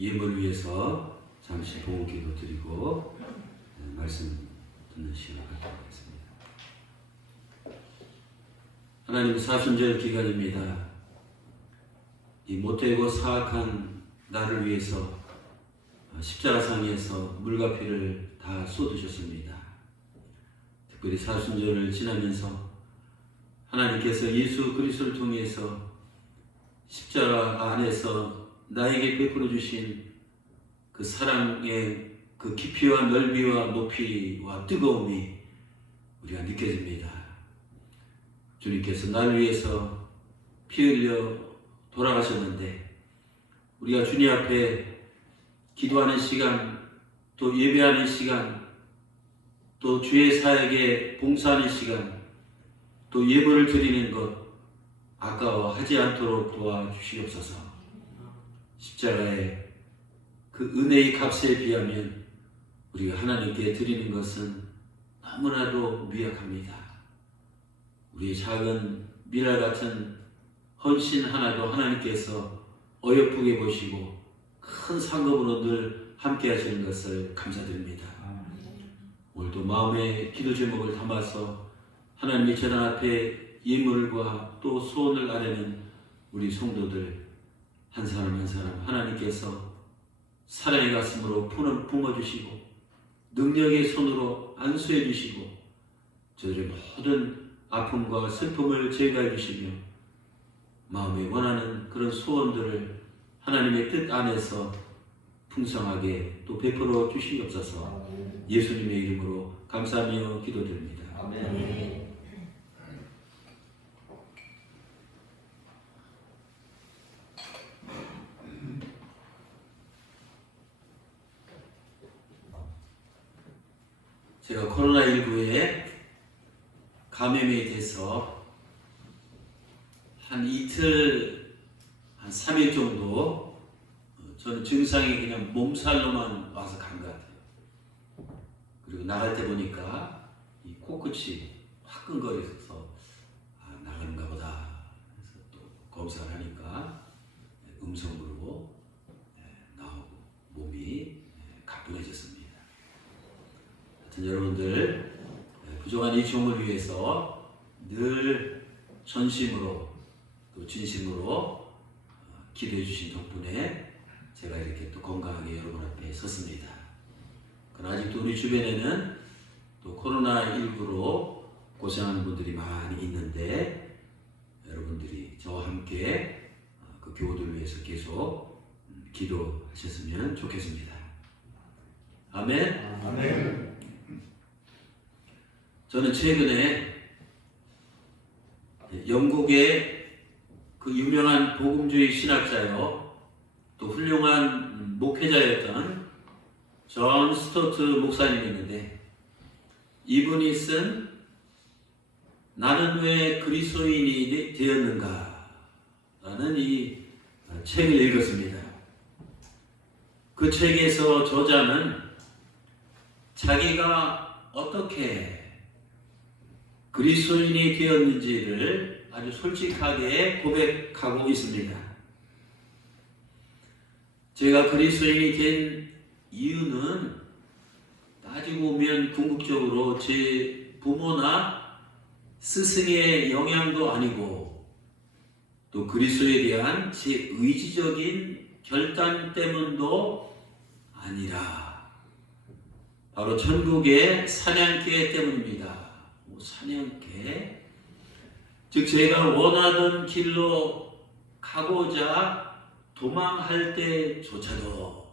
예물 위해서 잠시 봉헌기도 드리고 말씀 듣는 시간을 갖도록 하겠습니다. 하나님, 사순절 기간입니다. 이 못되고 사악한 나를 위해서 십자가상에서 물과 피를 다 쏟으셨습니다. 특별히 사순절을 지나면서 하나님께서 예수 그리스도를 통해서 십자가 안에서 나에게 베풀어 주신 그 사랑의 그 깊이와 넓이와 높이와 뜨거움이 우리가 느껴집니다. 주님께서 나를 위해서 피 흘려 돌아가셨는데 우리가 주님 앞에 기도하는 시간, 또 예배하는 시간, 또 주의 사역에 봉사하는 시간, 또 예물을 드리는 것 아까워하지 않도록 도와주시옵소서. 십자가의 그 은혜의 값에 비하면 우리가 하나님께 드리는 것은 너무나도 미약합니다. 우리의 작은 미랄 같은 헌신 하나도 하나님께서 어여쁘게 보시고 큰 상급으로 늘 함께 하시는 것을 감사드립니다. 오늘도 마음의 기도 제목을 담아서 하나님의 전화 앞에 예물과 또 소원을 아뢰는 우리 성도들 한 사람 한 사람 하나님께서 사랑의 가슴으로 품어주시고 능력의 손으로 안수해 주시고 저들의 모든 아픔과 슬픔을 제거해 주시며 마음에 원하는 그런 소원들을 하나님의 뜻 안에서 풍성하게 또 베풀어 주시옵소서. 예수님의 이름으로 감사하며 기도드립니다. 아멘. 제가 코로나19에 감염이 돼서 한 이틀, 한 3일 정도 저는 증상이 그냥 몸살로만 와서 간 것 같아요. 그리고 나갈 때 보니까 이 코끝이 화끈거려서 나가는가 보다. 그래서 또 검사를 하니까 음성으로 나오고 몸이 가뿐해졌습니다. 하여튼 여러분들 부족한 이 종을 위해서 늘 전심으로 또 진심으로 기도해 주신 덕분에 제가 이렇게 또 건강하게 여러분 앞에 섰습니다. 그러나 아직도 우리 주변에는 또 코로나19로 고생하는 분들이 많이 있는데 여러분들이 저와 함께 그 교우들 위해서 계속 기도하셨으면 좋겠습니다. 아멘. 아멘. 저는 최근에 영국의 그 유명한 복음주의 신학자요 또 훌륭한 목회자였던 존 스토트 목사님이 있는데 이분이 쓴 나는 왜 그리스도인이 되었는가 라는 이 책을 읽었습니다. 그 책에서 저자는 자기가 어떻게 그리스도인이 되었는지를 아주 솔직하게 고백하고 있습니다. 제가 그리스도인이 된 이유는 따지고 보면 궁극적으로 제 부모나 스승의 영향도 아니고 또 그리스도에 대한 제 의지적인 결단 때문도 아니라 바로 천국의 사냥개 때문입니다. 사냥개, 즉 제가 원하던 길로 가고자 도망할 때조차도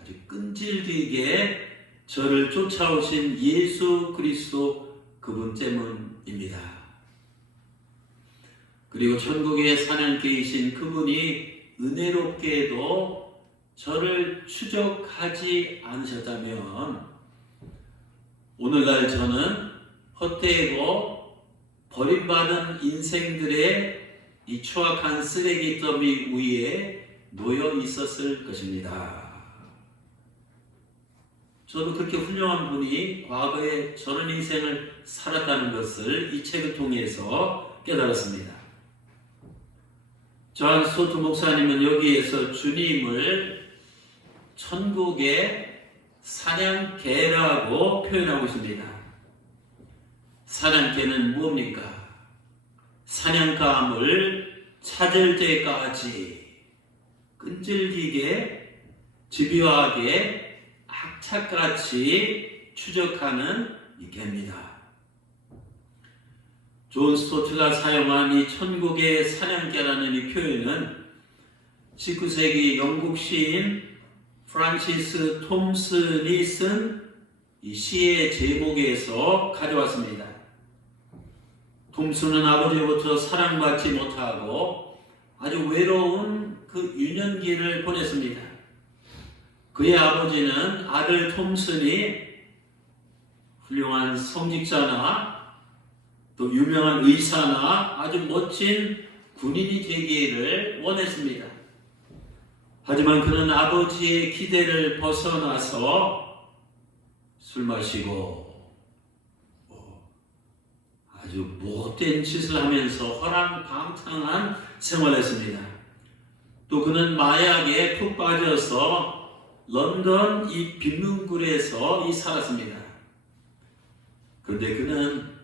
아주 끈질기게 저를 쫓아오신 예수 그리스도 그분 때문입니다. 그리고 천국의 사냥개이신 그분이 은혜롭게도 저를 추적하지 않으셨다면 오늘날 저는 헛되고 버림받은 인생들의 이 추악한 쓰레기더미 위에 놓여 있었을 것입니다. 저도 그렇게 훌륭한 분이 과거에 저런 인생을 살았다는 것을 이 책을 통해서 깨달았습니다. 존 스토트 목사님은 여기에서 주님을 천국의 사냥개라고 표현하고 있습니다. 사냥개는 뭡니까? 사냥감을 찾을 때까지 끈질기게 집요하게 악착같이 추적하는 이 개입니다. 존 스토트가 사용한 이 천국의 사냥개라는 이 표현은 19세기 영국 시인 프란시스 톰슨이 쓴 이 시의 제목에서 가져왔습니다. 톰슨은 아버지로부터 사랑받지 못하고 아주 외로운 그 유년기를 보냈습니다. 그의 아버지는 아들 톰슨이 훌륭한 성직자나 또 유명한 의사나 아주 멋진 군인이 되기를 원했습니다. 하지만 그는 아버지의 기대를 벗어나서 술 마시고 아주 못된 짓을 하면서 허랑방탕한 생활을 했습니다. 또 그는 마약에 푹 빠져서 런던 이 빈문굴에서 살았습니다. 그런데 그는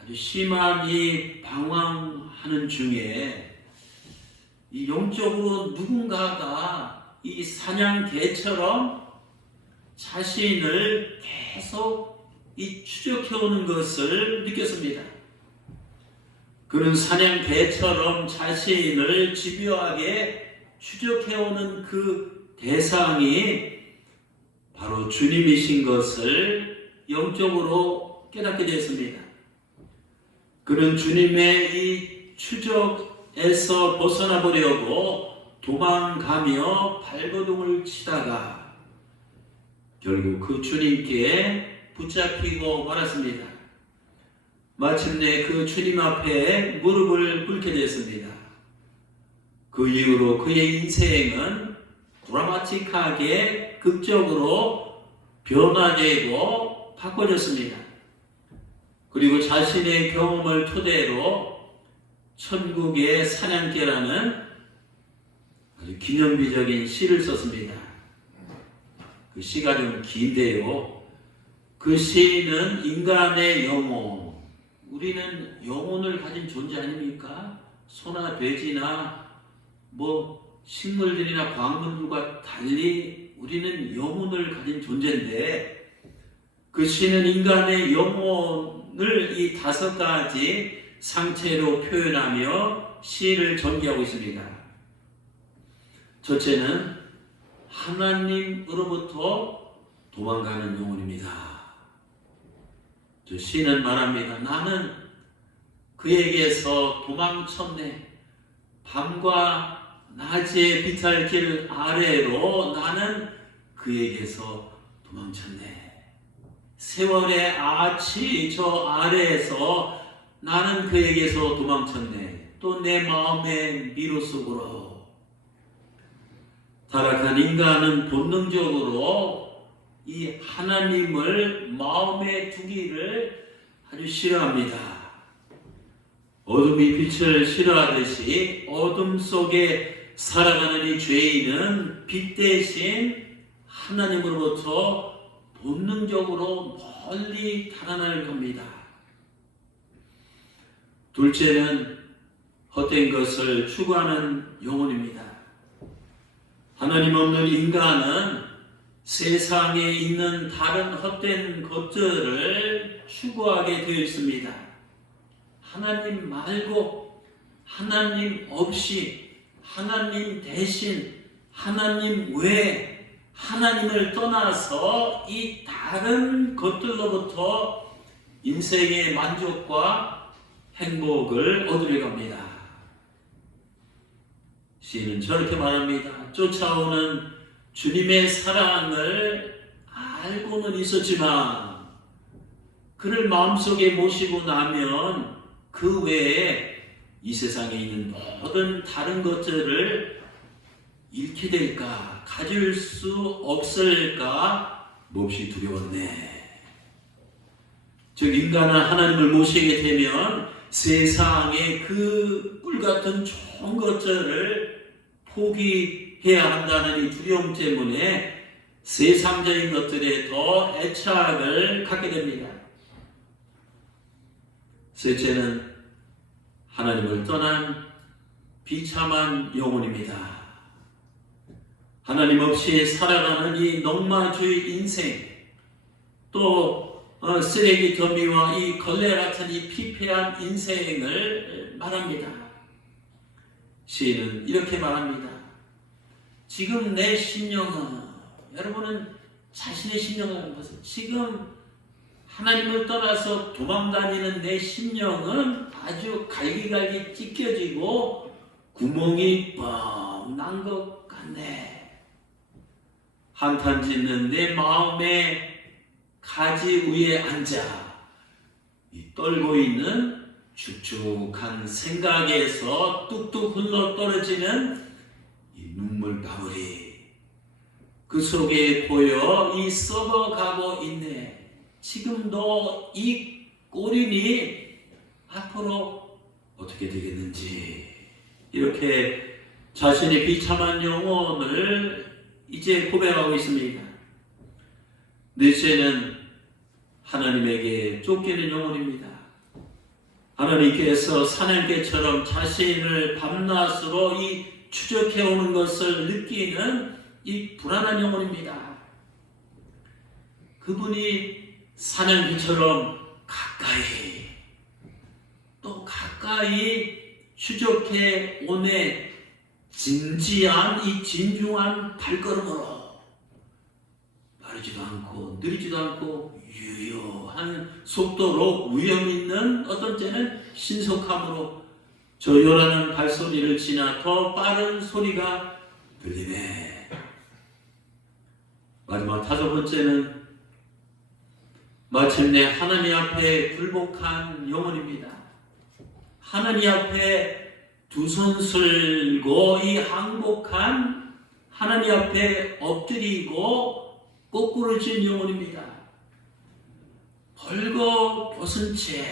아주 심한 이 방황하는 중에 이 영적으로 누군가가 이 사냥개처럼 자신을 계속 이 추적해오는 것을 느꼈습니다. 그는 사냥개처럼 자신을 집요하게 추적해오는 그 대상이 바로 주님이신 것을 영적으로 깨닫게 되었습니다. 그는 주님의 이 추적에서 벗어나 보려고 도망가며 발버둥을 치다가 결국 그 주님께 붙잡히고 말았습니다. 마침내 그 주님 앞에 무릎을 꿇게 됐습니다. 그 이후로 그의 인생은 드라마틱하게 극적으로 변화되고 바꿔졌습니다. 그리고 자신의 경험을 토대로 천국의 사냥개라는 아주 기념비적인 시를 썼습니다. 그 시가 좀 긴데요. 그 시는 인간의 영혼, 우리는 영혼을 가진 존재 아닙니까? 소나 돼지나 식물들이나 광물들과 달리 우리는 영혼을 가진 존재인데 그 시는 인간의 영혼을 이 5가지 상태로 표현하며 시를 전개하고 있습니다. 첫째는 하나님으로부터 도망가는 영혼입니다. 저 시는 말합니다. 나는 그에게서 도망쳤네. 밤과 낮의 비탈길 아래로 나는 그에게서 도망쳤네. 세월의 아치 저 아래에서 나는 그에게서 도망쳤네. 또 내 마음의 미로 속으로. 타락한 인간은 본능적으로 이 하나님을 마음에 두기를 아주 싫어합니다. 어둠이 빛을 싫어하듯이 어둠 속에 살아가는 이 죄인은 빛 대신 하나님으로부터 본능적으로 멀리 달아나려 합니다. 둘째는 헛된 것을 추구하는 영혼입니다. 하나님 없는 인간은 세상에 있는 다른 헛된 것들을 추구하게 되어 있습니다. 하나님 말고, 하나님 없이, 하나님 대신, 하나님 외에 하나님을 떠나서 이 다른 것들로부터 인생의 만족과 행복을 얻으려 합니다. 시인은 저렇게 말합니다. 쫓아오는 주님의 사랑을 알고는 있었지만 그를 마음속에 모시고 나면 그 외에 이 세상에 있는 모든 다른 것들을 잃게 될까, 가질 수 없을까 몹시 두려웠네. 즉 인간은 하나님을 모시게 되면 세상의 그 꿀같은 좋은 것들을 포기해야 한다는 이 두려움 때문에 세상적인 것들에 더 애착을 갖게 됩니다. 셋째는 하나님을 떠난 비참한 영혼입니다. 하나님 없이 살아가는 이 농마주의 인생, 또 쓰레기 더미와 이 걸레 같은 이 피폐한 인생을 말합니다. 시인은 이렇게 말합니다. 지금 내 심령은, 여러분은 자신의 심령을 하는 것은, 지금 하나님을 떠나서 도망다니는 내 심령은 아주 갈기갈기 찢겨지고 구멍이 뻥 난 것 같네. 한탄 짓는 내 마음의 가지 위에 앉아 떨고 있는 축축한 생각에서 뚝뚝 흘러 떨어지는 이 눈물방울이 그 속에 보여 이 썩어가고 있네. 지금도 이 꼬린이 앞으로 어떻게 되겠는지, 이렇게 자신의 비참한 영혼을 이제 고백하고 있습니다. 넷째는 하나님에게 쫓기는 영혼입니다. 하나님께서 사냥개처럼 자신을 밤낮으로 이 추적해오는 것을 느끼는 이 불안한 영혼입니다. 그분이 사냥개처럼 가까이, 또 가까이 추적해 오네. 진지한 이 진중한 발걸음으로 빠르지도 않고 느리지도 않고 유효한 속도로 위험 있는, 어떤 때는 신속함으로 저 요란한 발소리를 지나 더 빠른 소리가 들리네. 마지막 다섯 번째는 마침내 하나님 앞에 굴복한 영혼입니다. 하나님 앞에 두 손 쓸고 이 항복한, 하나님 앞에 엎드리고 거꾸로 진 영혼입니다. 벌거벗은 채,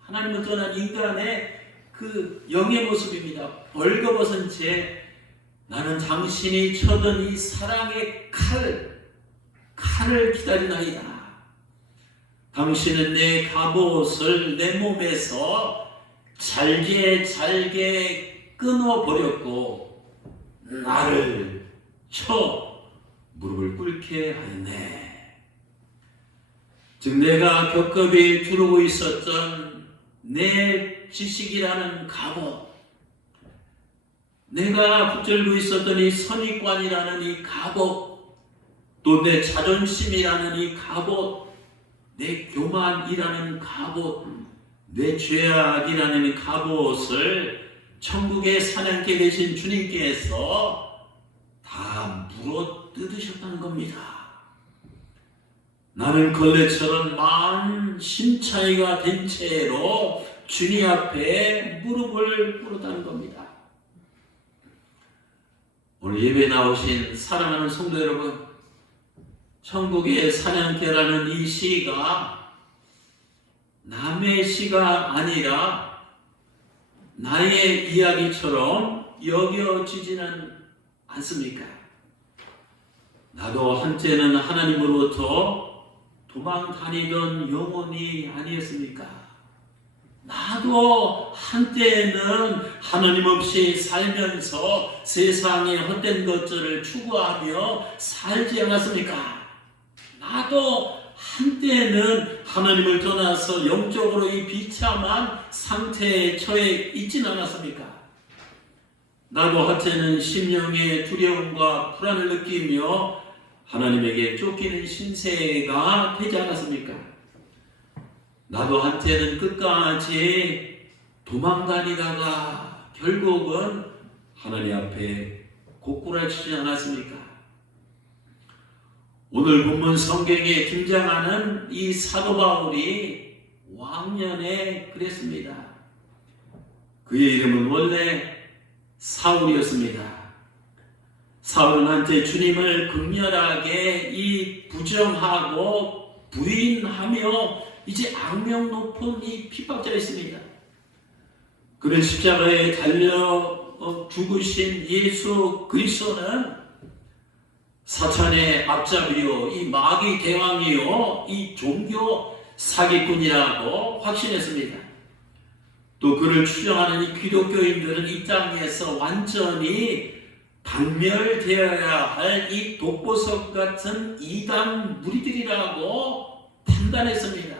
하나님을 떠난 인간의 그 영의 모습입니다. 벌거벗은 채 나는 당신이 쳐든 이 사랑의 칼을 기다리나이다. 당신은 내 갑옷을 내 몸에서 잘게 끊어버렸고 나를 쳐 무릎을 꿇게 하였네. 즉 내가 겹겹이 두르고 있었던 내 지식이라는 갑옷, 내가 붙들고 있었던 이 선입관이라는 이 갑옷, 또 내 자존심이라는 이 갑옷, 내 교만이라는 갑옷, 내 죄악이라는 갑옷을 천국의 사냥개 되신 주님께서 다 물어 뜯으셨다는 겁니다. 나는 걸레처럼 만 심차이가 된 채로 주님 앞에 무릎을 꿇었다는 겁니다. 오늘 예배 나오신 사랑하는 성도 여러분, 천국의 사냥개라는 이 시가 남의 시가 아니라 나의 이야기처럼 여겨지지는 않습니까? 나도 한때는 하나님으로부터 도망 다니던 영혼이 아니었습니까? 나도 한때는 하나님 없이 살면서 세상의 헛된 것들을 추구하며 살지 않았습니까? 나도 한때는 하나님을 떠나서 영적으로 이 비참한 상태에 처해 있지는 않았습니까? 나도 한때는 심령의 두려움과 불안을 느끼며 하나님에게 쫓기는 신세가 되지 않았습니까? 나도 한때는 끝까지 도망다니다가 결국은 하나님 앞에 고꾸라지지 않았습니까? 오늘 본문 성경에 등장하는 이 사도 바울이 왕년에 그랬습니다. 그의 이름은 원래 사울이었습니다. 사울은 한때 주님을 극렬하게 이 부정하고 부인하며 이제 악명 높은 이 핍박자였습니다. 그런 십자가에 달려 죽으신 예수 그리스도는 사탄의 앞잡이요, 이 마귀 대왕이요, 이 종교 사기꾼이라고 확신했습니다. 또 그를 추종하는 이 기독교인들은 이 땅에서 완전히 박멸되어야 할 이 독보석 같은 이단 무리들이라고 판단했습니다.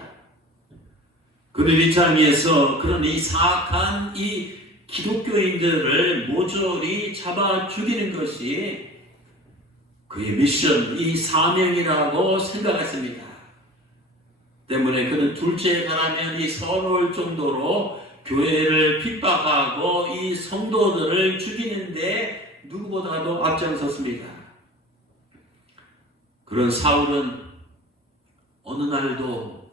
그는 이 땅에서 그런 이 사악한 이 기독교인들을 모조리 잡아 죽이는 것이 그의 미션, 이 사명이라고 생각했습니다. 때문에 그는 둘째 가라면 이 서러울 정도로 교회를 핍박하고 이 성도들을 죽이는데 누구보다도 앞장섰습니다. 그런 사울은 어느 날도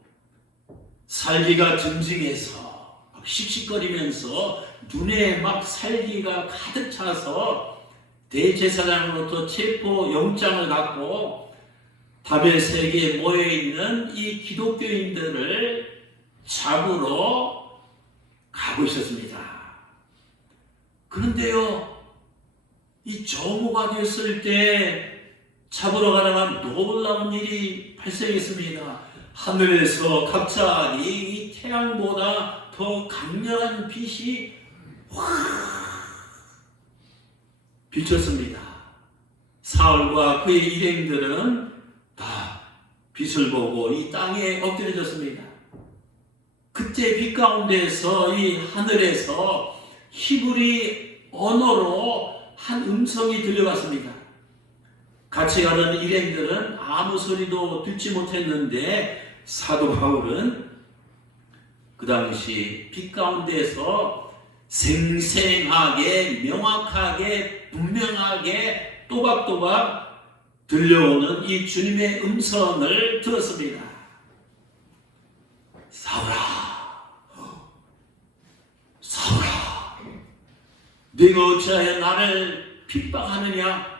살기가 징징해서 막 씩씩거리면서 눈에 막 살기가 가득 차서 대제사장으로부터 체포 영장을 갖고 다메섹에 모여있는 이 기독교인들을 잡으러 가고 있었습니다. 그런데요, 이 정오가 됐을 때 잡으러 가다가 놀라운 일이 발생했습니다. 하늘에서 갑자기 이 태양보다 더 강렬한 빛이 확 비쳤습니다. 사울과 그의 일행들은 다 빛을 보고 이 땅에 엎드려졌습니다. 그때 빛 가운데서 이 하늘에서 히브리 언어로 한 음성이 들려왔습니다. 같이 가는 일행들은 아무 소리도 듣지 못했는데 사도 바울은 그 당시 빛 가운데서 생생하게 명확하게 분명하게 또박또박 들려오는 이 주님의 음성을 들었습니다. 사울아, 사울아, 네가 어찌하여 나를 핍박하느냐?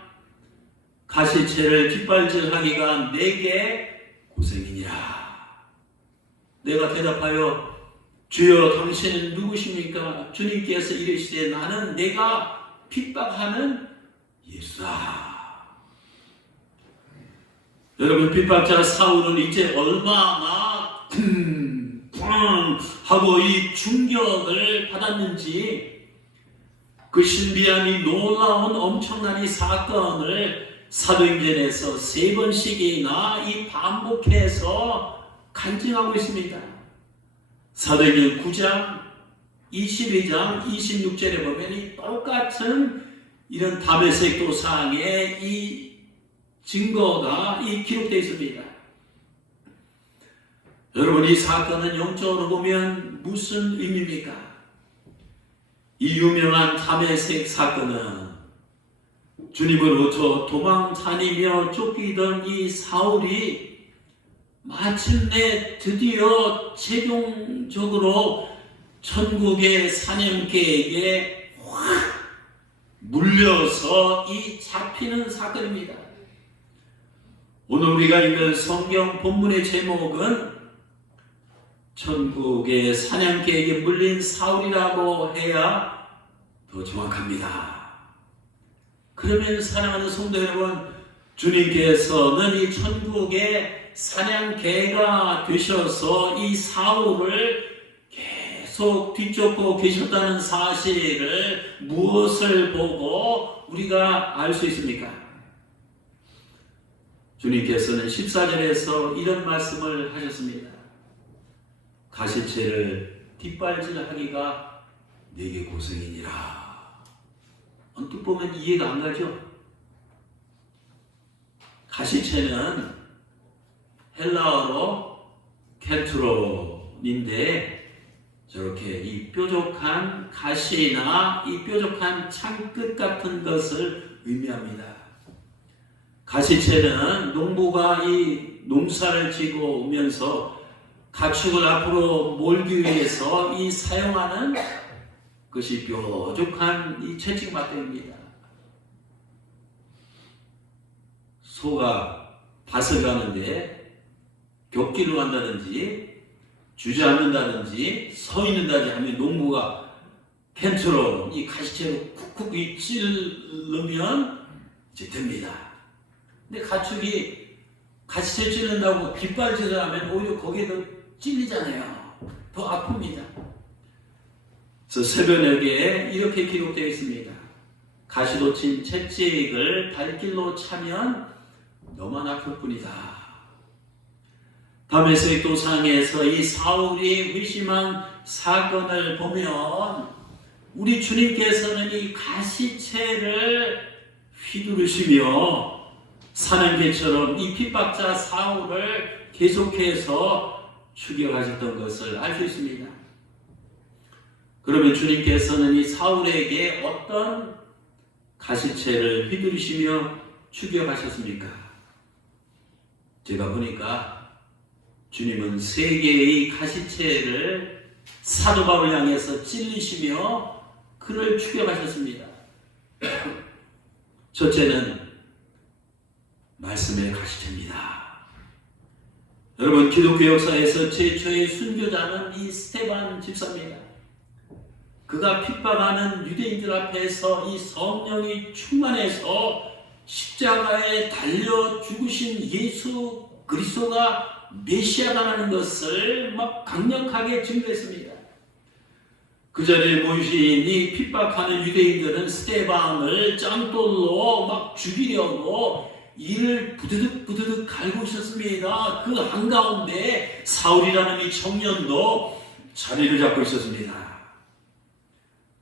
가시채를 뒷발질하기가 내게 고생이니라. 내가 대답하여 주여 당신은 누구십니까? 주님께서 이르시되 나는 내가 핍박하는 예수다. 여러분, 핍박자 사울은 이제 얼마나 하고 이 충격을 받았는지 그 신비한 이 놀라운 엄청난 이 사건을 사도행전에서 3번씩이나 이 반복해서 간증하고 있습니다. 사도행전 9장, 22장, 26절에 보면 이 똑같은 이런 다메섹 도상의 이 증거가 이 기록되어 있습니다. 여러분, 이 사건은 영적으로 보면 무슨 의미입니까? 이 유명한 다메섹 사건은 주님으로부터 도망 다니며 쫓기던 이 사울이 마침내 드디어 최종적으로 천국의 사냥개에게 확 물려서 이 잡히는 사건입니다. 오늘 우리가 읽은 성경 본문의 제목은 천국의 사냥개에게 물린 사울이라고 해야 더 정확합니다. 그러면 사랑하는 성도 여러분, 주님께서는 이 천국의 사냥개가 되셔서 이 사울을 계속 뒤쫓고 계셨다는 사실을 무엇을 보고 우리가 알 수 있습니까? 주님께서는 14절에서 이런 말씀을 하셨습니다. 가시채를 뒷발질하기가 내게 고생이니라. 언뜻 보면 이해가 안 가죠? 가시채는 헬라어로 켄트론인데 저렇게 이 뾰족한 가시나 이 뾰족한 창끝 같은 것을 의미합니다. 가시채는 농부가 이 농사를 지고 오면서 가축을 앞으로 몰기 위해서 이 사용하는 것이 뾰족한 이 채찍맞대입니다. 소가 밭을 가는데 격기를 한다든지 주저앉는다든지 서 있는다든지 하면 농부가 펜트로 이 가시채로 쿡쿡 찌르면 이제 됩니다. 근데 가축이 가시채 찔른다고 빗발질을 하면 오히려 거기에 더 찔리잖아요. 더 아픕니다. 그래서 세변역에 이렇게 기록되어 있습니다. 가시로 친 채찍을 발길로 차면 너만 아플 뿐이다. 다메섹 도상에서 이 사울이 의심한 사건을 보면 우리 주님께서는 이 가시채를 휘두르시며 사는 개처럼 이 핍박자 사울을 계속해서 죽여가셨던 것을 알 수 있습니다. 그러면 주님께서는 이 사울에게 어떤 가시채를 휘두르시며 죽여가셨습니까? 제가 보니까 주님은 세 개의 가시채를 사도 바울을 향해서 찔리시며 그를 죽여가셨습니다. 첫째는 말씀의 가시채입니다. 여러분, 기독교 역사에서 최초의 순교자는 이 스테반 집사입니다. 그가 핍박하는 유대인들 앞에서 이 성령이 충만해서 십자가에 달려 죽으신 예수 그리스도가 메시아다라는 것을 막 강력하게 증거했습니다. 그 자리에 모이신 이 핍박하는 유대인들은 스테반을 짱돌로 막 죽이려고 이를 부드득 갈고 있었습니다. 그 한가운데 사울이라는 이 청년도 자리를 잡고 있었습니다.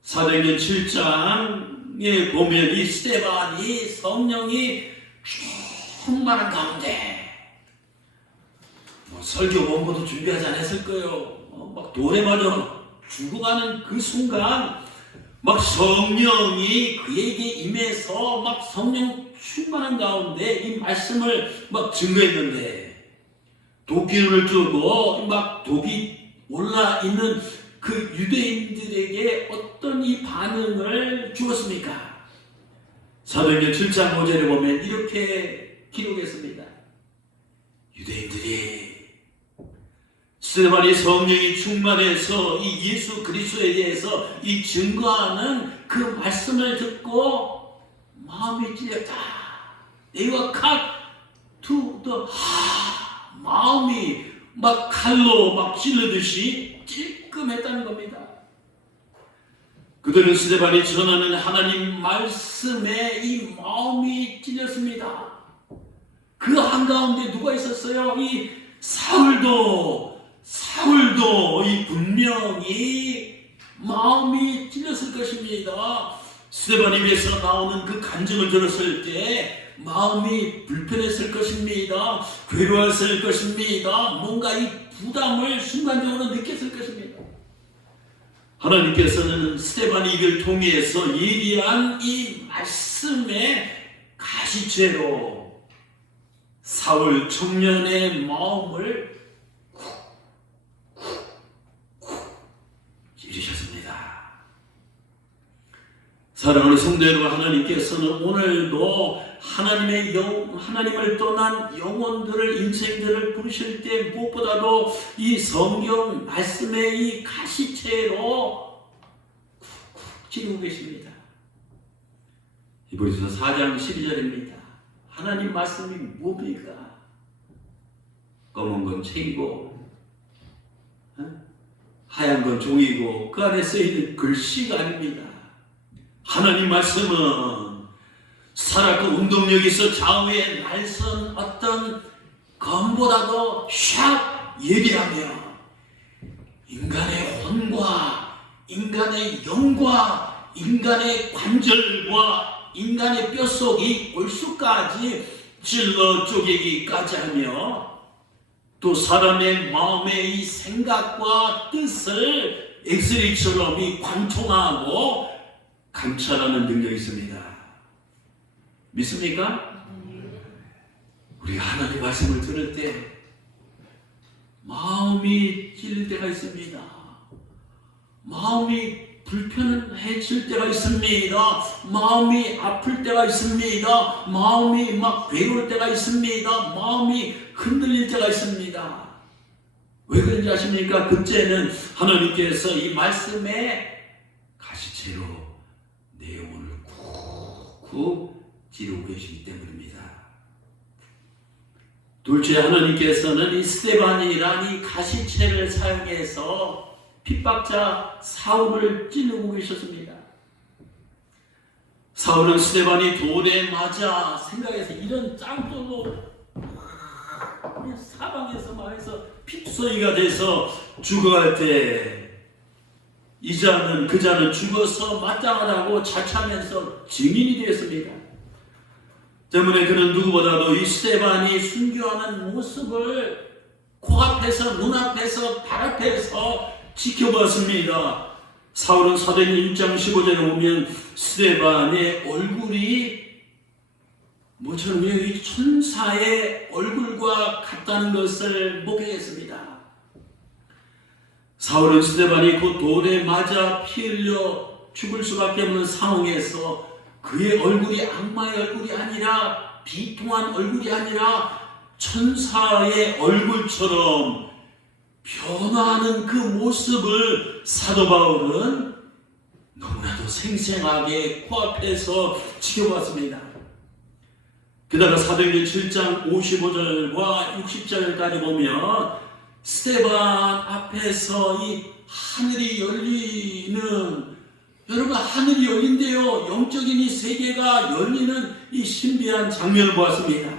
사도행전 7장에 보면 이 스테반이 성령이 충만한 가운데 설교 원고도 준비하지 않았을 거예요. 막 돌에 맞아 죽어가는 그 순간 막 성령이 그에게 임해서 막 성령 충만한 가운데 이 말씀을 막 증거했는데 도끼를 주고 막 독이 올라 있는 그 유대인들에게 어떤 이 반응을 주었습니까? 사도행전 7장 5절에 보면 이렇게 기록했습니다. 유대인들이 스테반이 성령이 충만해서 이 예수 그리스도에 대해서 이 증거하는 그 말씀을 듣고 마음이 찔렸다. They were cut to the heart. 마음이 막 칼로 막 찔르듯이 찔끔했다는 겁니다. 그들은 스테반이 전하는 하나님 말씀에 이 마음이 찔렸습니다. 그 한가운데 누가 있었어요? 이 사울도 이 분명히 마음이 찔렸을 것입니다. 스테반 입에서 나오는 그 간증을 들었을 때 마음이 불편했을 것입니다. 괴로웠을 것입니다. 뭔가 이 부담을 순간적으로 느꼈을 것입니다. 하나님께서는 스테반 입을 통해서 예리한 이 말씀의 가시죄로 사울 청년의 마음을 찌르셨습니다. 사랑하는 성도 여러분, 하나님께서는 오늘도 하나님을 떠난 영혼들을, 인생들을 부르실 때 무엇보다도 이 성경 말씀의 이 가시채로 쿡쿡 찌르고 계십니다. 히브리서 4장 12절입니다. 하나님 말씀이 뭡니까? 검은 건 책이고 하얀 건 종이고 그 안에 쓰여있는 글씨가 아닙니다. 하나님 말씀은 살았고 운동력에서 좌우에 날선 어떤 검보다도 샥 예리하며 인간의 혼과 인간의 영과 인간의 관절과 인간의 뼛속이 골수까지 찔러 쪼개기까지 하며 또 사람의 마음의 이 생각과 뜻을 엑스레이처럼 이 관통하고 감찰하는 능력이 있습니다. 믿습니까? 우리가 하나님의 말씀을 들을 때 마음이 찔릴 때가 있습니다. 마음이 불편해질 때가 있습니다. 마음이 아플 때가 있습니다. 마음이 막 괴로울 때가 있습니다. 마음이 흔들릴 때가 있습니다. 왜 그런지 아십니까? 그때는 하나님께서 이 말씀에 가시채로 내 영혼을 쿡쿡 찌르고 계시기 때문입니다. 둘째, 하나님께서는 이 스데반이란 이 가시채를 사용해서 핍박자 사울을 찌르고 계셨습니다. 사울은 스데반이 돌에 맞아 생각해서 이런 짱돌로 사방에서 막해서 피투성이가 돼서 죽어갈 때 이 자는 그 자는 죽어서 마땅하다고 자처하면서 증인이 되었습니다. 때문에 그는 누구보다도 이 스데반이 순교하는 모습을 코앞에서 눈앞에서 발앞에서 지켜보았습니다. 사울은 사도행전 6장 15절에 보면 스데반의 얼굴이 모처럼 이 천사의 얼굴과 같다는 것을 목격했습니다. 사울은 스데반이 곧 돌에 맞아 피 흘려 죽을 수밖에 없는 상황에서 그의 얼굴이 악마의 얼굴이 아니라 비통한 얼굴이 아니라 천사의 얼굴처럼 변화하는 그 모습을 사도 바울은 너무나도 생생하게 코앞에서 지켜봤습니다. 게다가 사도행전 7장 55절과 60절까지 보면 스데반 앞에서 이 하늘이 열리는, 여러분 하늘이 열린대요. 영적인 이 세계가 열리는 이 신비한 장면을 보았습니다.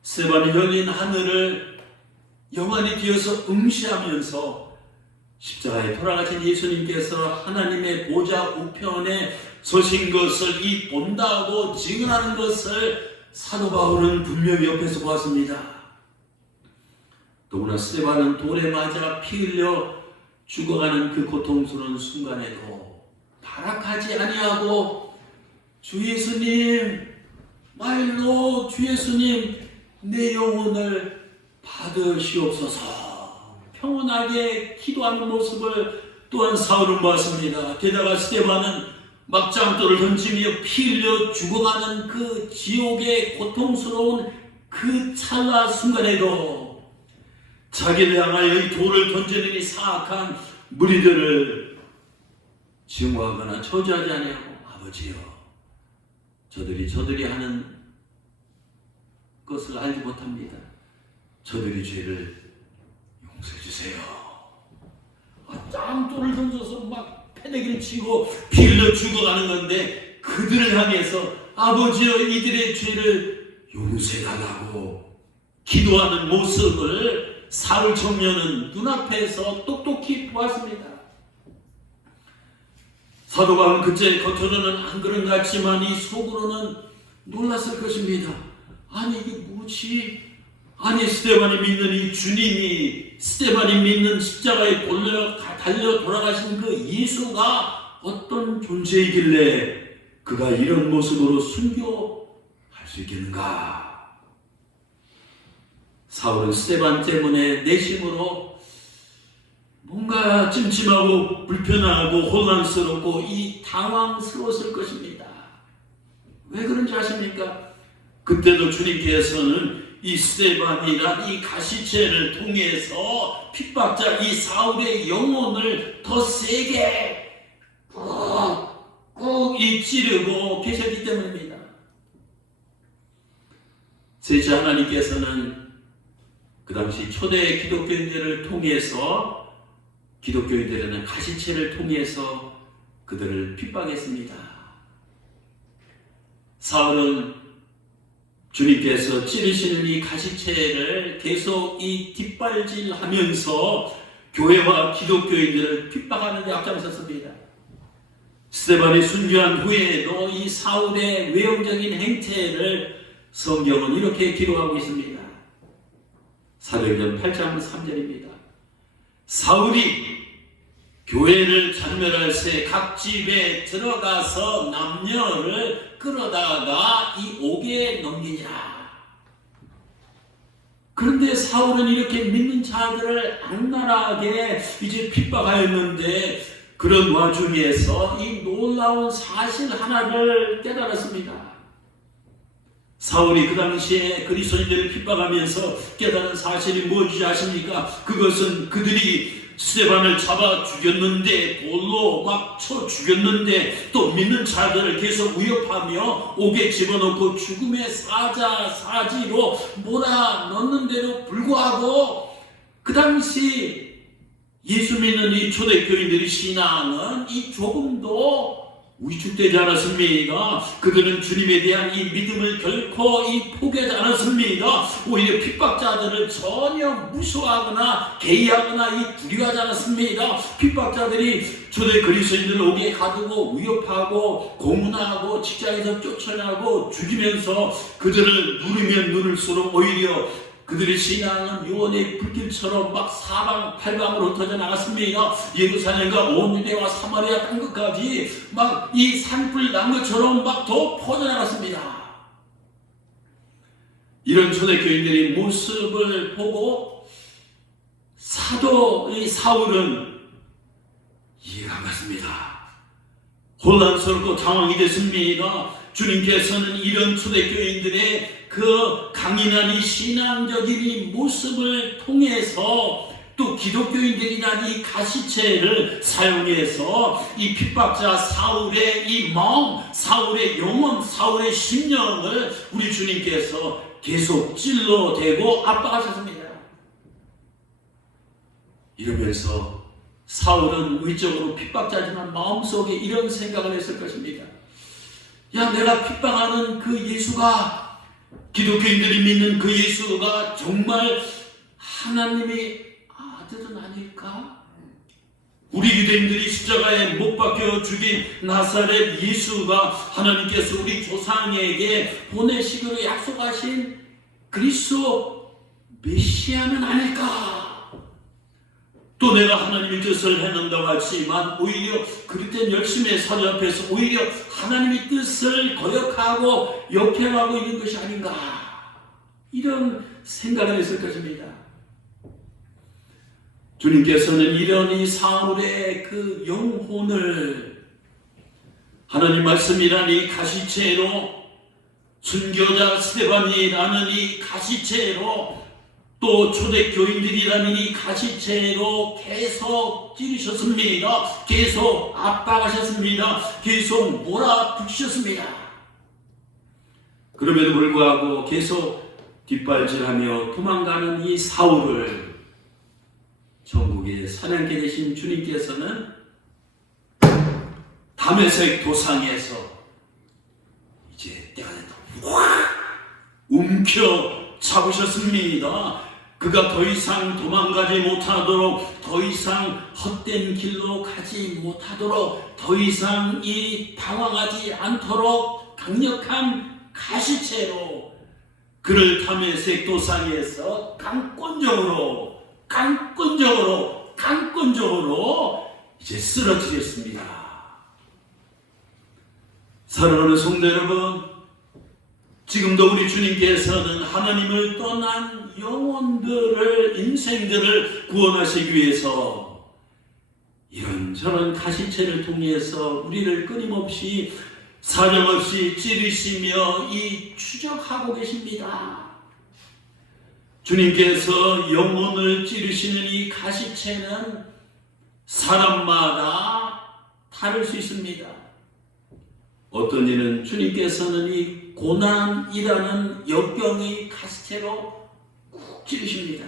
스데반이 열린 하늘을 영안이 되어서 응시하면서 십자가에 돌아가신 예수님께서 하나님의 보좌 우편에 서신 것을 이 본다고 증언하는 것을 사도 바울은 분명히 옆에서 보았습니다. 더구나 스데반은 돌에 맞아 피 흘려 죽어가는 그 고통스러운 순간에도 타락하지 아니하고 주 예수님, 마일로 주 예수님 내 영혼을 받으시옵소서 평온하게 기도하는 모습을 또한 사울은 보았습니다. 게다가 스데반은 막장돌을 던지며 피 흘려 죽어가는 그 지옥의 고통스러운 그 찰나 순간에도 자기를 향하여 이 돌을 던지는 이 사악한 무리들을 증오하거나 저주하지 아니하고 아버지여 저들이 하는 것을 알지 못합니다. 저들이 죄를 용서해 주세요. 짱돌을 던져서 막 패대기를 치고 피 흘려 죽어가는 건데 그들을 향해서 아버지여 이들의 죄를 용서해 달라고 기도하는 모습을 사울 청년은 눈앞에서 똑똑히 보았습니다. 사도 바울은 그때 겉으로는 안 그런 것 같지만 이 속으로는 놀랐을 것입니다. 아니 이게 뭐지? 아니 스데반이 믿는 이 주님이, 스데반이 믿는 십자가에 달려 돌아가신 그 예수가 어떤 존재이길래 그가 이런 모습으로 순교할 수 있겠는가? 사울은 스데반 때문에 내심으로 뭔가 찜찜하고 불편하고 혼란스럽고 이 당황스러웠을 것입니다. 왜 그런지 아십니까? 그때도 주님께서는 이 스데반이란 이 가시채를 통해서 핍박자 이 사울의 영혼을 더 세게 꾹 찌르고 계셨기 때문입니다. 셋째, 하나님께서는 그 당시 초대 기독교인들을 통해서 기독교인들은 가시채를 통해서 그들을 핍박했습니다. 사울은 주님께서 찌르시는 이 가시채를 계속 이 뒷발질하면서 교회와 기독교인들을 핍박하는 데 앞장섰습니다. 스데반이 순교한 후에도 이 사울의 외형적인 행태를 성경은 이렇게 기록하고 있습니다. 사도행전 8장 3절입니다. 사울이 교회를 찬멸할 새 각 집에 들어가서 남녀를 끌어다가 이 옥에 넘기니라. 그런데 사울은 이렇게 믿는 자들을 악랄하게 이제 핍박하였는데 그런 와중에서 이 놀라운 사실 하나를 깨달았습니다. 사울이 그 당시에 그리스도인들을 핍박하면서 깨달은 사실이 무엇인지 아십니까? 그것은 그들이 스데반을 잡아 죽였는데, 돌로 막 쳐 죽였는데, 또 믿는 자들을 계속 위협하며 옥에 집어넣고 죽음의 사지로 몰아넣는데도 불구하고 그 당시 예수 믿는 이 초대교인들의 신앙은 이 조금도 위축되지 않았습니다. 그들은 주님에 대한 이 믿음을 결코 포기하지 않았습니다. 오히려 핍박자들을 전혀 무서워하거나 개의하거나 두려워하지 않았습니다. 핍박자들이 초대 그리스도인들을 옥에 가두고 위협하고 고문하고 직장에서 쫓아나고 죽이면서 그들을 누르면 누를수록 오히려 그들의 신앙은 유언의 불길처럼 막 사방팔방으로 흩어져 나갔습니다. 예루살렘과 온 유대와 사마리아 땅끝까지 막 이 산불 난 것처럼 막 더 퍼져나갔습니다. 이런 초대교인들의 모습을 보고 사도 사울은 이해가 안 갔습니다. 혼란스럽고 당황이 됐습니다. 주님께서는 이런 초대교인들의 그 강인한 이 신앙적인 이 모습을 통해서 또 기독교인들이란 이 가시체를 사용해서 이 핍박자 사울의 이 마음, 사울의 영혼, 사울의 심령을 우리 주님께서 계속 찔러대고 압박하셨습니다. 이러면서 사울은 의적으로 핍박자지만 마음속에 이런 생각을 했을 것입니다. 야, 내가 핍박하는 그 예수가, 기독교인들이 믿는 그 예수가 정말 하나님의 아들은 아닐까? 우리 유대인들이 십자가에 못 박혀 죽인 나사렛 예수가 하나님께서 우리 조상에게 보내시기로 약속하신 그리스도 메시아는 아닐까? 또 내가 하나님의 뜻을 해낸다고 하지만 오히려 그럴 땐 열심히 사도 앞에서 오히려 하나님의 뜻을 거역하고 역행하고 있는 것이 아닌가, 이런 생각을 했을 것입니다. 주님께서는 이런 이 사울의 그 영혼을 하나님 말씀이란 이 가시체로, 순교자 스데반이라는 이 가시체로, 또 초대교인들이라는 이 가시체로 계속 찌르셨습니다. 계속 압박하셨습니다. 계속 몰아붙이셨습니다. 그럼에도 불구하고 계속 뒷발질하며 도망가는 이 사울을 전국에 사냥케 되신 주님께서는 다메섹 도상에서 이제 때가 됐다 확 움켜 잡으셨습니다. 그가 더 이상 도망가지 못하도록, 더 이상 헛된 길로 가지 못하도록, 더 이상 이 당황하지 않도록 강력한 가시체로 그를 다메섹 도상에서 강권적으로 이제 쓰러뜨렸습니다. 사랑하는 성도 여러분, 지금도 우리 주님께서는 하나님을 떠난 영혼들을, 인생들을 구원하시기 위해서 이런저런 가시체를 통해서 우리를 끊임없이 사정없이 찌르시며 추적하고 계십니다. 주님께서 영혼을 찌르시는 이 가시체는 사람마다 다를 수 있습니다. 어떤 이는 주님께서는 이 고난이라는 역경의 가시체로 꾹 찌르십니다.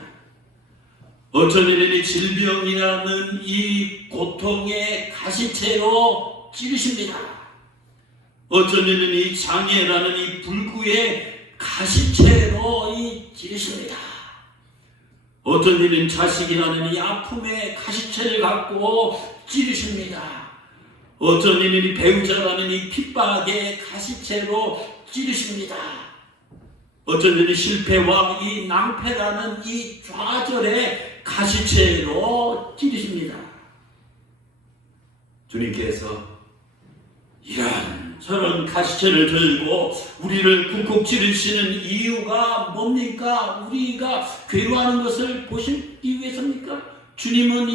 어떤 이는 이 질병이라는 이 고통의 가시체로 찌르십니다. 어떤 이는 이 장애라는 이 불구의 가시체로 찌르십니다. 어떤 이는 자식이라는 이 아픔의 가시체를 갖고 찌르십니다. 어떤 이는 이 배우자라는 이 핍박의 가시체로 찌르십니다. 어떤 이는 실패와 이 낭패라는 이 좌절의 가시체로 찌르십니다. 주님께서 이런 저런 가시체를 들고 우리를 쿡쿡 찌르시는 이유가 뭡니까? 우리가 괴로워하는 것을 보시기 위해서입니까? 주님은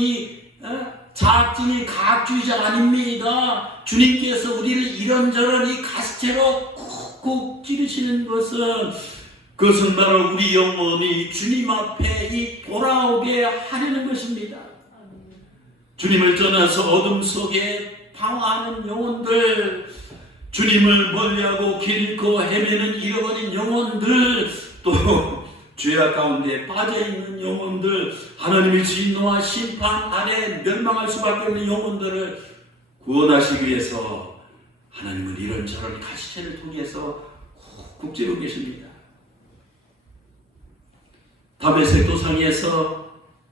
자학진이 가학주의자 아닙니다. 주님께서 우리를 이런저런 이 가시체로 쿡쿡 찌르시는 그것은 바로 우리 영혼이 주님 앞에 돌아오게 하려는 것입니다. 주님을 떠나서 어둠 속에 방황하는 영혼들, 주님을 멀리하고 길 잃고 헤매는 잃어버린 영혼들, 또 죄악 가운데 빠져있는 영혼들, 하나님의 진노와 심판 아래 멸망할 수밖에 없는 영혼들을 구원하시기 위해서 하나님은 이런저런 가시체를 통해서 콕 찌르고 계십니다. 다메섹 도상에서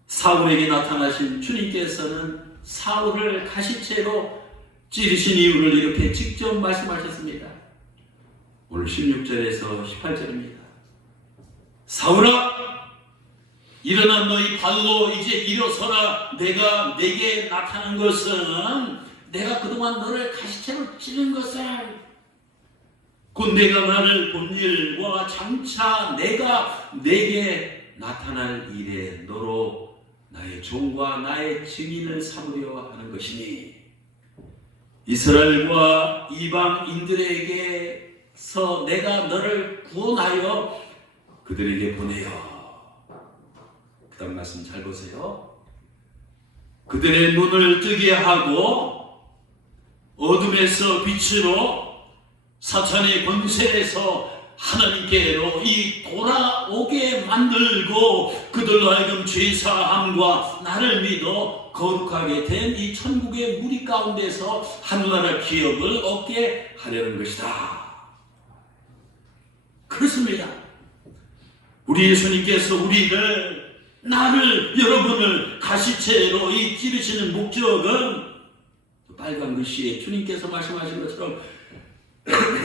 사울에게 나타나신 주님께서는 사울을 가시체로 찌르신 이유를 이렇게 직접 말씀하셨습니다. 오늘 16절에서 18절입니다. 사울아, 일어나 너희 발로 이제 일어서라. 내가 내게 나타난 것은 내가 그동안 너를 가시체로 찌른 것을 곧 내가 나를 본 일과 장차 내가 내게 나타날 일에 너로 나의 종과 나의 증인을 삼으려 하는 것이니 이스라엘과 이방인들에게서 내가 너를 구원하여 그들에게 보내어. 그 다음 말씀 잘 보세요. 그들의 눈을 뜨게 하고 어둠에서 빛으로 사탄의 권세에서 하나님께로 이 돌아오게 만들고 그들로 하여금 죄사함과 나를 믿어 거룩하게 된 이 천국의 무리 가운데서 하늘나라 기업을 얻게 하려는 것이다. 그렇습니다. 우리 예수님께서 우리를, 나를, 여러분을 가시체로 이 찌르시는 목적은 빨간 글씨에 주님께서 말씀하신 것처럼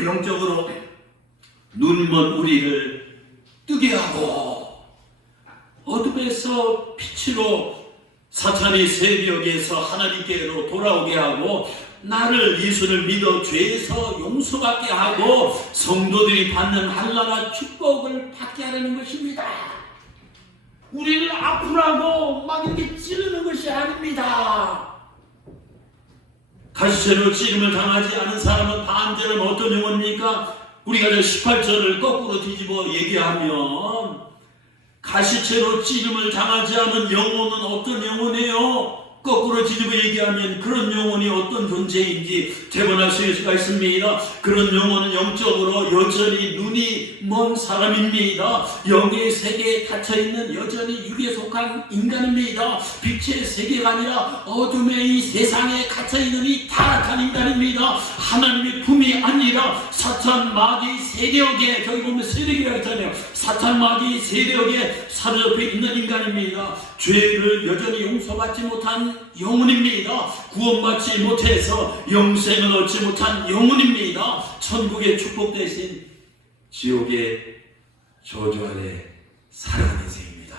영적으로 눈먼 우리를 뜨게 하고 어둠에서 빛으로 사탄의 세력에서 하나님께로 돌아오게 하고 나를, 예수를 믿어 죄에서 용서받게 하고 성도들이 받는 한나라 축복을 받게 하려는 것입니다. 우리를 아프라고 막 이렇게 찌르는 것이 아닙니다. 가시체로 찌름을 당하지 않은 사람은 반대는 어떤 영혼입니까? 우리가 18절을 거꾸로 뒤집어 얘기하면 가시체로 찌름을 당하지 않은 영혼은 어떤 영혼이에요? 거꾸로 뒤집어 얘기하면 그런 영혼이 어떤 존재인지 재건할 수가 있습니다. 그런 영혼은 영적으로 여전히 눈이 먼 사람입니다. 영의 세계에 닫혀있는 여전히 육에 속한 인간입니다. 빛의 세계가 아니라 어둠의 이 세상에 갇혀있는 이 타락한 인간입니다. 하나님의 품이 아니라 사탄 마귀 세력에, 저기 보면 세력이라고 했잖아요. 사탄 마귀 세력에 사로잡혀 있는 인간입니다. 죄를 여전히 용서받지 못한 영혼입니다. 구원받지 못해서 영생을 얻지 못한 영혼입니다. 천국의 축복 대신 지옥의 저주 아래 살아가는 인생입니다.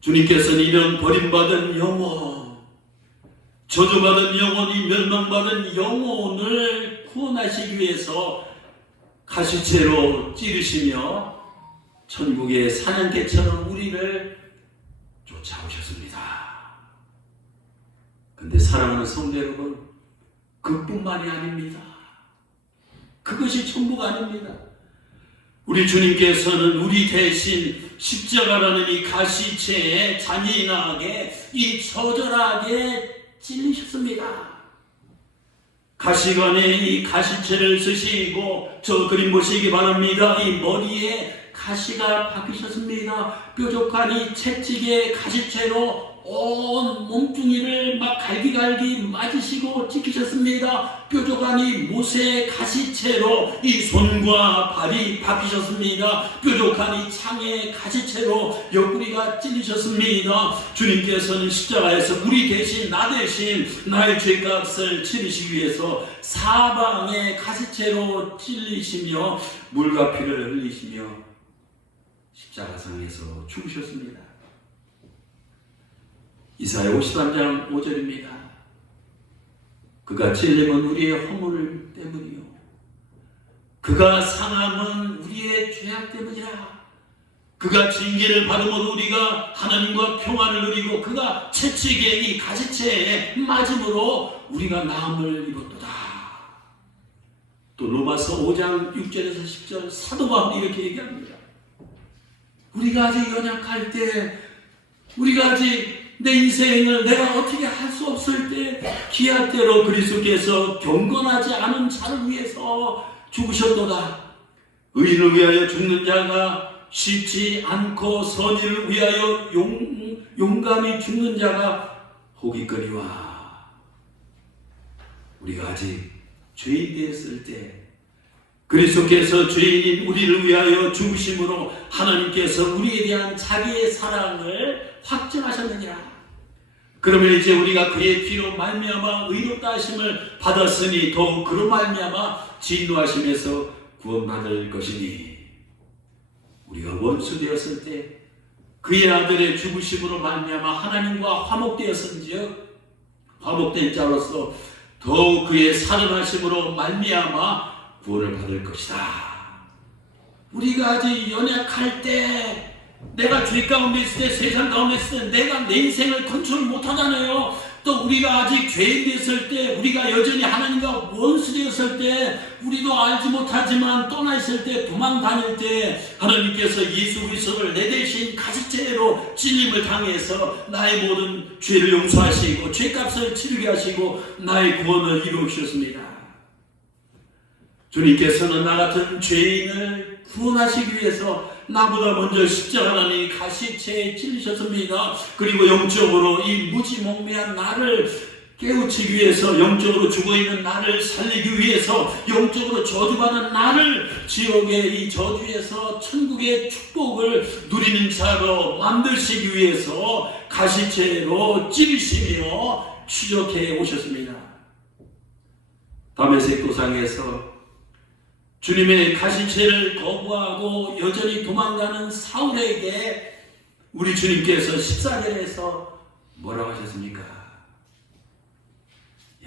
주님께서는 이런 버림받은 영혼, 저주받은 영혼이 멸망받은 영혼을 구원하시기 위해서 가시체로 찌르시며 천국의 사냥개처럼 우리를 쫓아오셨습니다. 근데 사랑하는 성도 여러분, 그뿐만이 아닙니다. 그것이 전부가 아닙니다. 우리 주님께서는 우리 대신 십자가라는 이 가시체에 잔인하게, 이 처절하게 찔리셨습니다. 가시관에 이 가시체를 쓰시고, 저 그림 보시기 바랍니다. 이 머리에 가시가 박히셨습니다. 뾰족한 이 채찍의 가시채로 온 몸뚱이를 막 갈기갈기 맞으시고 지키셨습니다. 뾰족한 이 못의 가시채로 이 손과 발이 박히셨습니다. 뾰족한 이 창의 가시채로 옆구리가 찔리셨습니다. 주님께서는 십자가에서 우리 대신, 나 대신 나의 죄값을 치르시기 위해서 사방의 가시채로 찔리시며 물과 피를 흘리시며 십자가상에서 죽으셨습니다. 이사야 53장 5절입니다. 그가 찔림은 우리의 허물 때문이요 그가 상함은 우리의 죄악 때문이라. 그가 징계를 받음으로 우리가 하나님과 평안을 누리고 그가 채찍에 이 가시체에 맞음으로 우리가 나음을 입었도다. 또 로마서 5장 6절에서 10절 사도 바울이 이렇게 얘기합니다. 우리가 아직 연약할 때, 우리가 아직 내 인생을 내가 어떻게 할 수 없을 때 기아때로 그리스도께서 경건하지 않은 자를 위해서 죽으셨도다. 의인을 위하여 죽는 자가 쉽지 않고 선의를 위하여 용감히 죽는 자가 호기거리와. 우리가 아직 죄인 되었을 때 그리스도께서 죄인인 우리를 위하여 죽으심으로 하나님께서 우리에 대한 자기의 사랑을 확증하셨느니라. 그러면 이제 우리가 그의 피로 말미암아 의롭다 하심을 받았으니 더욱 그로 말미암아 진노하심에서 구원받을 것이니, 우리가 원수 되었을 때 그의 아들의 죽으심으로 말미암아 하나님과 화목되었은즉 화목된 자로서 더욱 그의 살아나심으로 말미암아 구원을 받을 것이다. 우리가 아직 연약할 때, 내가 죄 가운데 있을 때, 세상 가운데 있을 때 내가 내 인생을 컨트롤 못하잖아요. 또 우리가 아직 죄인 되었을 때, 우리가 여전히 하나님과 원수 되었을 때, 우리도 알지 못하지만 떠나 있을 때, 도망 다닐 때 하나님께서 예수 그리스도를 내 대신 가시체로 찔림을 당해서 나의 모든 죄를 용서하시고 죄값을 치르게 하시고 나의 구원을 이루셨습니다. 주님께서는 나 같은 죄인을 구원하시기 위해서 나보다 먼저 십자가라는 가시체에 찔리셨습니다. 그리고 영적으로 이 무지몽매한 나를 깨우치기 위해서, 영적으로 죽어있는 나를 살리기 위해서, 영적으로 저주받은 나를 지옥의 이 저주에서 천국의 축복을 누리는 자로 만드시기 위해서 가시체로 찌르시며 추적해 오셨습니다. 다메섹 도상에서 주님의 가시체를 거부하고 여전히 도망가는 사울에게 우리 주님께서 14절에서 뭐라고 하셨습니까?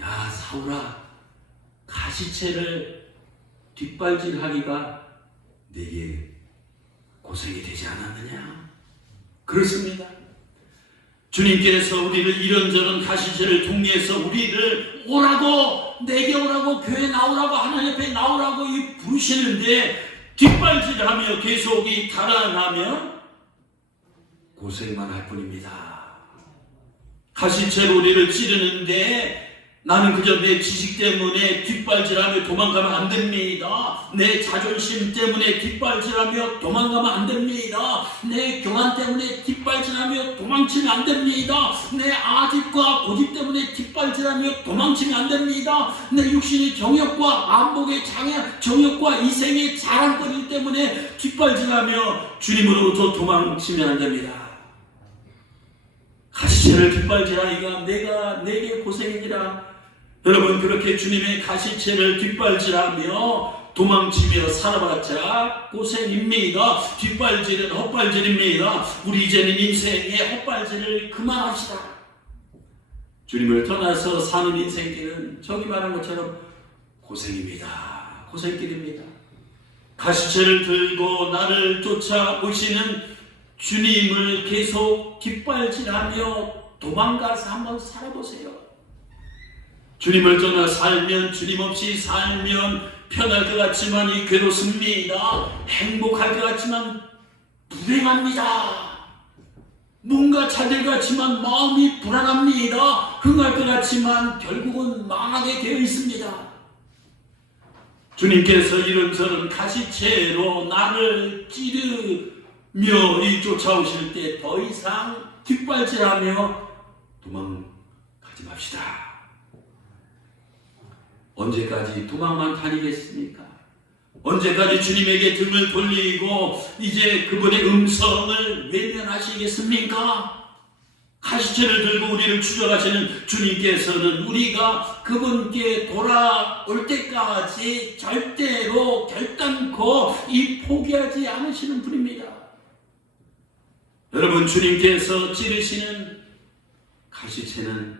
야 사울아, 가시체를 뒷발질하기가 내게 고생이 되지 않았느냐? 그렇습니다. 주님께서 우리를 이런저런 가시체를 통해서 우리를 오라고, 내게 오라고, 교회 나오라고, 하나님 옆에 나오라고 부르시는데 뒷발질하며 계속 달아나면 고생만 할 뿐입니다. 가시체로 우리를 찌르는데 나는 그저 내 지식 때문에 뒷발질하며 도망가면 안 됩니다. 내 자존심 때문에 뒷발질하며 도망가면 안 됩니다. 내 교만 때문에 뒷발질하며 도망치면 안 됩니다. 내 아집과 고집 때문에 뒷발질하며 도망치면 안 됩니다. 내 육신의 정욕과 안목의 장애, 정욕과 이생의 자랑거리 때문에 뒷발질하며 주님으로부터 도망치면 안 됩니다. 가시체를 뒷발질하기가 내게 고생이니라. 여러분, 그렇게 주님의 가시체를 뒷발질하며 도망치며 살아봤자 고생입니다. 뒷발질은 헛발질입니다. 우리 이제는 인생의 헛발질을 그만합시다. 주님을 떠나서 사는 인생길은 저기 말한 것처럼 고생입니다. 고생길입니다. 가시체를 들고 나를 쫓아오시는 주님을 계속 뒷발질하며 도망가서 한번 살아보세요. 주님을 떠나 살면, 주님 없이 살면 편할 것 같지만 괴롭습니다. 행복할 것 같지만 불행합니다. 뭔가 잘 될 것 같지만 마음이 불안합니다. 흥할 것 같지만 결국은 망하게 되어 있습니다. 주님께서 이런저런 가시체로 나를 찌르며 쫓아오실 때 더 이상 뒷발질하며 도망가지 맙시다. 언제까지 도망만 다니겠습니까? 언제까지 주님에게 등을 돌리고 이제 그분의 음성을 외면하시겠습니까? 가시체를 들고 우리를 추적하시는 주님께서는 우리가 그분께 돌아올 때까지 절대로 결단코 포기하지 않으시는 분입니다. 여러분, 주님께서 찌르시는 가시체는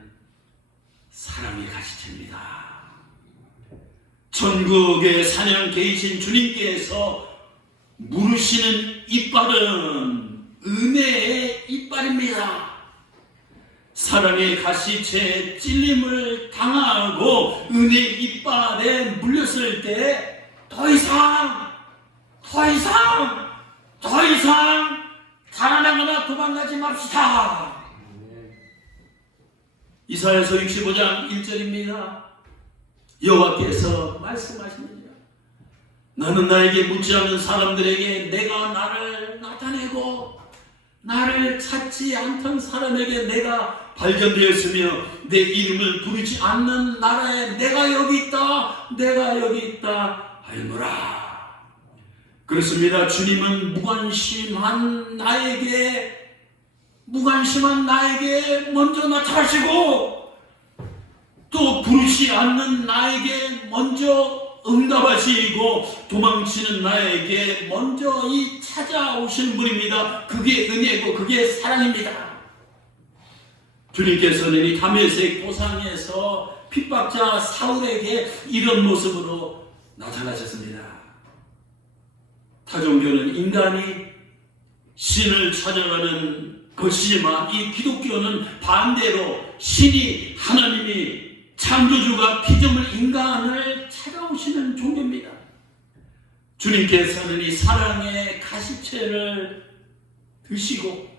사랑의 가시체입니다. 천국의 사냥 계신 주님께서 물으시는 이빨은 은혜의 이빨입니다. 사랑의 가시체에 찔림을 당하고 은혜 이빨에 물렸을 때 더 이상 달아나거나 도망가지 맙시다. 이사야서 65장 1절입니다. 여호와께서 말씀하십니다. 너는 나에게 묻지 않는 사람들에게 내가 나를 나타내고 나를 찾지 않던 사람에게 내가 발견되었으며 내 이름을 부르지 않는 나라에 내가 여기 있다, 내가 여기 있다 하였노라. 그렇습니다. 주님은 무관심한 나에게 먼저 나타나시고 또 부르지 않는 나에게 먼저 응답하시고 도망치는 나에게 먼저 찾아오시는 분입니다. 그게 은혜고 그게 사랑입니다. 주님께서는 이 다메섹 고상에서 핍박자 사울에게 이런 모습으로 나타나셨습니다. 타종교는 인간이 신을 찾아가는 것이지만 이 기독교는 반대로 신이 하나님이 창조주가 피조물 인간을 찾아오시는 종교입니다. 주님께서는 이 사랑의 가시채를 드시고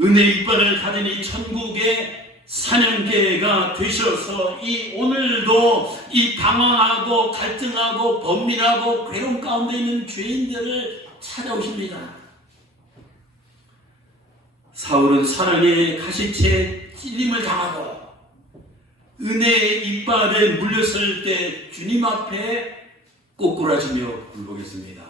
은혜 이빨을 가진 이 천국의 사냥개가 되셔서 이 오늘도 이 방황하고 갈등하고 번민하고 괴로움 가운데 있는 죄인들을 찾아오십니다. 사울은 사랑의 가시채에 찔림을 당하고 은혜의 이빨에 물렸을 때 주님 앞에 꼬꾸라지며 굴복했습니다.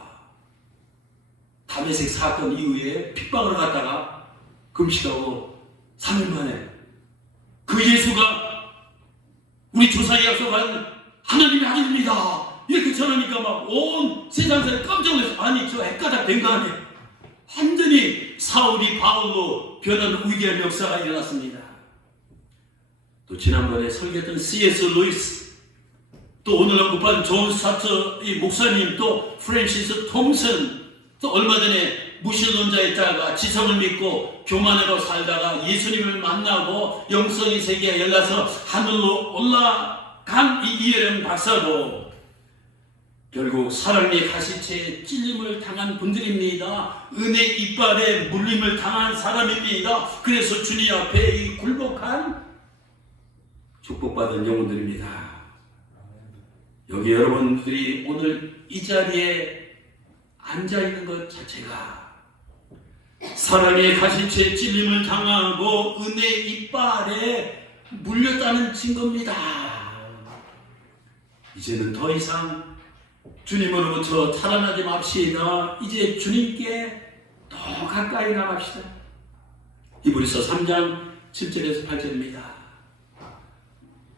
다메섹 사건 이후에 핍박을 갖다가 금식하고 3일 만에 그 예수가 우리 조상이 약속한 하나님의 아들입니다 이렇게 전하니까 막 온 세상 사람이 깜짝 놀랐어요. 아니 저 핵가닥 된 거 아니에요. 완전히 사울이 바울로 변하는 위대한 역사가 일어났습니다. 또 지난번에 설교했던 C.S. 루이스, 또 오늘 언급한 존 스타트 이 목사님, 또 프랜시스 톰슨, 또 얼마 전에 무신론자였다가 지성을 믿고 교만으로 살다가 예수님을 만나고 영성의 세계에 열려서 하늘로 올라간 이 이혜령 박사도 결국 사랑의 가시채에 찔림을 당한 분들입니다. 은혜 이빨에 물림을 당한 사람입니다. 그래서 주님 앞에 이 굴복한 축복받은 영혼들입니다. 여기 여러분들이 오늘 이 자리에 앉아있는 것 자체가 사랑의 가시채에 찔림을 당하고 은혜 이빨에 물렸다는 증거입니다. 이제는 더 이상 주님으로부터 탈환하지 맙시다. 이제 주님께 더 가까이 나갑시다. 히브리서 3장 7절에서 8절입니다.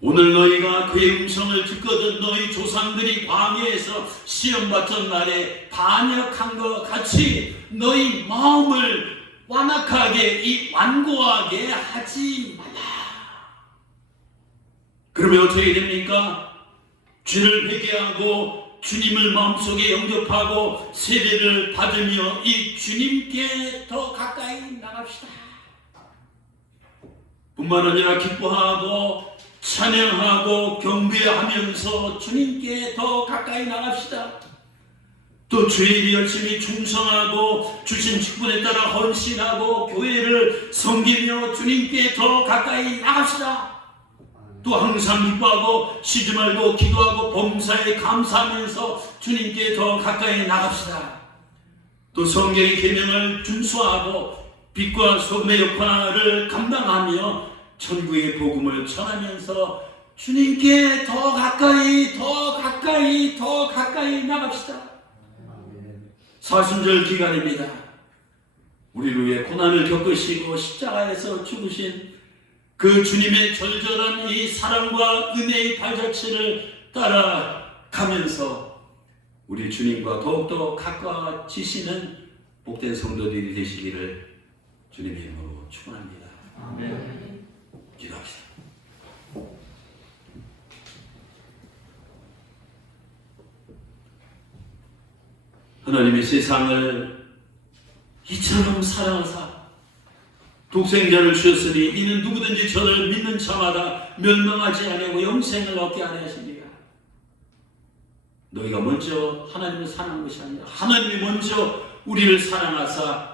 오늘 너희가 그의 음성을 듣거든 너희 조상들이 광야에서 시험받던 날에 반역한 것 같이 너희 마음을 완악하게 완고하게 하지 말라. 그러면 어떻게 됩니까? 죄를 회개하고 주님을 마음속에 영접하고 세례를 받으며 이 주님께 더 가까이 나갑시다. 뿐만 아니라 기뻐하고 찬양하고 경배하면서 주님께 더 가까이 나갑시다. 또 주일이 열심히 충성하고 주신 직분에 따라 헌신하고 교회를 섬기며 주님께 더 가까이 나갑시다. 또 항상 기뻐하고 쉬지 말고 기도하고 범사에 감사하면서 주님께 더 가까이 나갑시다. 또 성경의 계명을 준수하고 빛과 소금의 역할을 감당하며 천국의 복음을 전하면서 주님께 더 가까이 나갑시다. 사순절 기간입니다. 우리를 위해 고난을 겪으시고 십자가에서 죽으신 그 주님의 절절한 이 사랑과 은혜의 발자취를 따라가면서 우리 주님과 더욱더 가까워지시는 복된 성도들이 되시기를 주님의 이름으로 축원합니다. 아멘. 기도합시다. 하나님의 세상을 이처럼 사랑하사 독생자를 주셨으니 이는 누구든지 저를 믿는 자마다 멸망하지 아니하고 영생을 얻게 하려 하십니다. 너희가 먼저 하나님을 사랑한 것이 아니라 하나님이 먼저 우리를 사랑하사